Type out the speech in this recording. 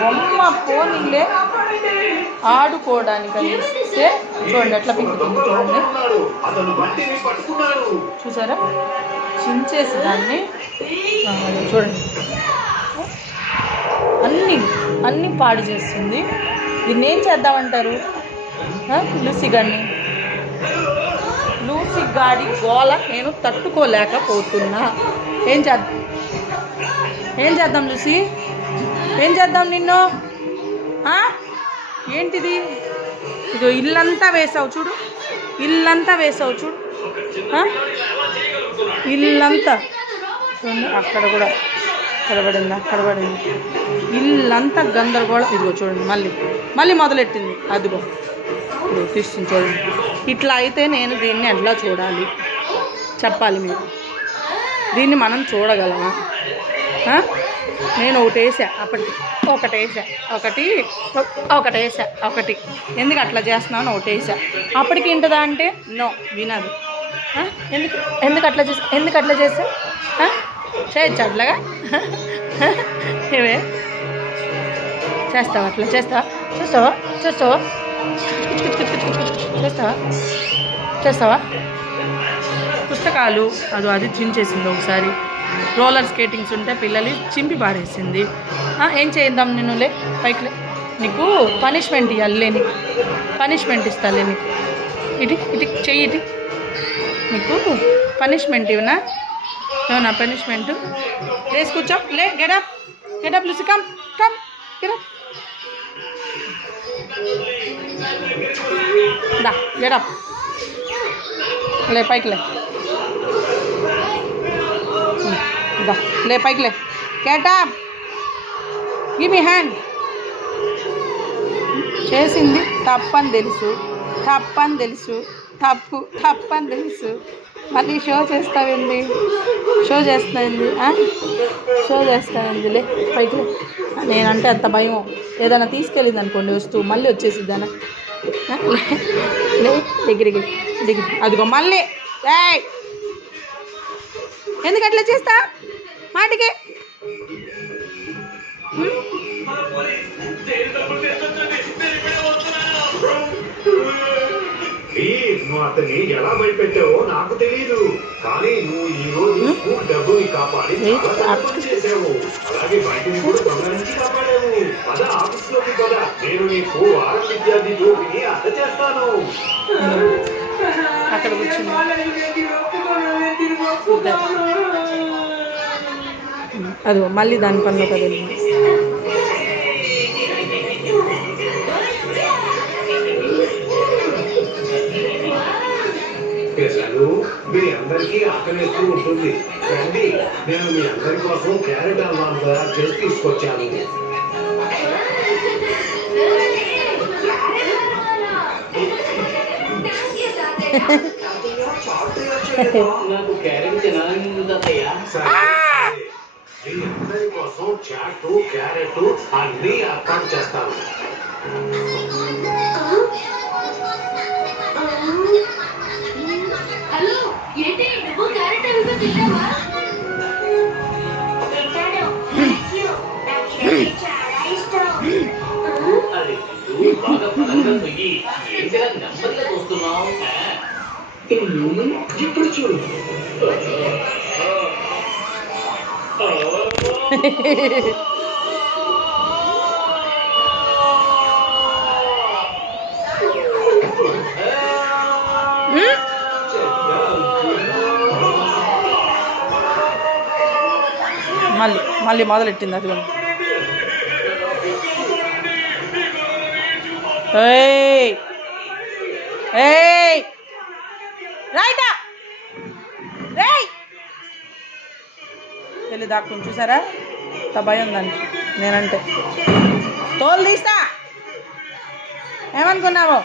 బొమ్మ పోనీలే ఆడుకోవడానికి అని ఇస్తే చూడండి ఎట్లా పిక్కుతుంది చూడండి. చూసారా చించేసి దాన్ని చూడండి అన్నీ పాడు చేస్తుంది. దీన్ని ఏం చేద్దామంటారు? లూసీ గాడి గోల నేను తట్టుకోలేకపోతున్నా. ఏం చేద్దాం లూసీ? ఏం చేద్దాం నిన్ను? ఏంటిది? ఇదో ఇల్లంతా వేసావు చూడు, ఇల్లంతా ఇల్లంతా చూడండి. అక్కడ కూడా అక్కడ పడింది ఇల్లంతా గందరగోళం. ఇదిగో చూడండి మళ్ళీ మొదలెట్టింది. అదిగో ఇప్పుడు తీస్తుంది చూడండి. ఇట్లా అయితే నేను దీన్ని ఎట్లా చూడాలి చెప్పాలి మీరు? దీన్ని మనం చూడగలమా? నేను ఒకటి వేసా, ఒకటి ఎందుకు అట్లా చేస్తున్నాను? ఒకటి వేసా అప్పటికి వింటుందా అంటే నో, వినదు. ఎందుకు అట్లా చేసా? చేయొచ్చు అట్లాగా? ఏవే చేస్తావా? అట్లా చేస్తావా? పుస్తకాలు అది చించేసింది. ఒకసారి రోలర్ స్కేటింగ్స్ ఉంటే పిల్లలు చింపి పారేసింది. ఏం చేద్దాం నిన్నులే పైకిలే, నీకు పనిష్మెంట్ ఇవ్వాలి, నీకు పనిష్మెంట్ ఇస్తాలే, నీకు ఇటు చెయ్యి, నీకు పనిష్మెంట్ ఇవ్వనా? పనిష్మెంట్ లేచి కూర్చో, లే, get up Lucy, come get up, get up, లే పైకి లే పైకి లే, గెటప్, గివ్ మీ హ్యాండ్. చేసింది తప్పని తెలుసు, తప్పని తెలుసు, మళ్ళీ షో చేస్తావింది లే పైకి. నేనంటే అంత భయం. ఏదైనా తీసుకెళ్ళింది అనుకోండి వస్తువు, మళ్ళీ వచ్చేసిద్దానా? దగ్గరికి అదిగో మళ్ళీ. ఎందుకు అట్లా చేస్తా మాటికి? నువ్వు అతన్ని ఎలా భయపెట్టావో నాకు తెలియదు, కానీ నువ్వు ఈ రోజు స్కూల్ డబ్బుని కాపాడి చేసావు. అలాగే బయటని కూడా దొంగలించి కాపాడావు. పద ఆఫీస్లోకి పద, నేను నీకు వారం విద్యార్థి జోబిని అర్థ చేస్తాను. అక్కడ కూర్చుని అది మళ్ళీ దాని పనిలో కదండి. మీ అందరికీ ఆకలిస్తూ ఉంటుంది. రండి, నేను మీ అందరి కోసం క్యారెట్ హల్వాను తయారు చేసి తీసుకొచ్చాను. నాకు క్యారెట్ తినాలని మీ అందరి కోసం చాట్, క్యారెట్ అన్ని ఏర్పాటు చేస్తాను. ఇప్పుడు చూడు, మళ్ళీ మొదలెట్టింది. అది రైటా వెళ్ళి దాక్కుని చూసారా? అంత భయం దానికి నేనంటే. తోలు తీస్తా ఏమనుకున్నావు?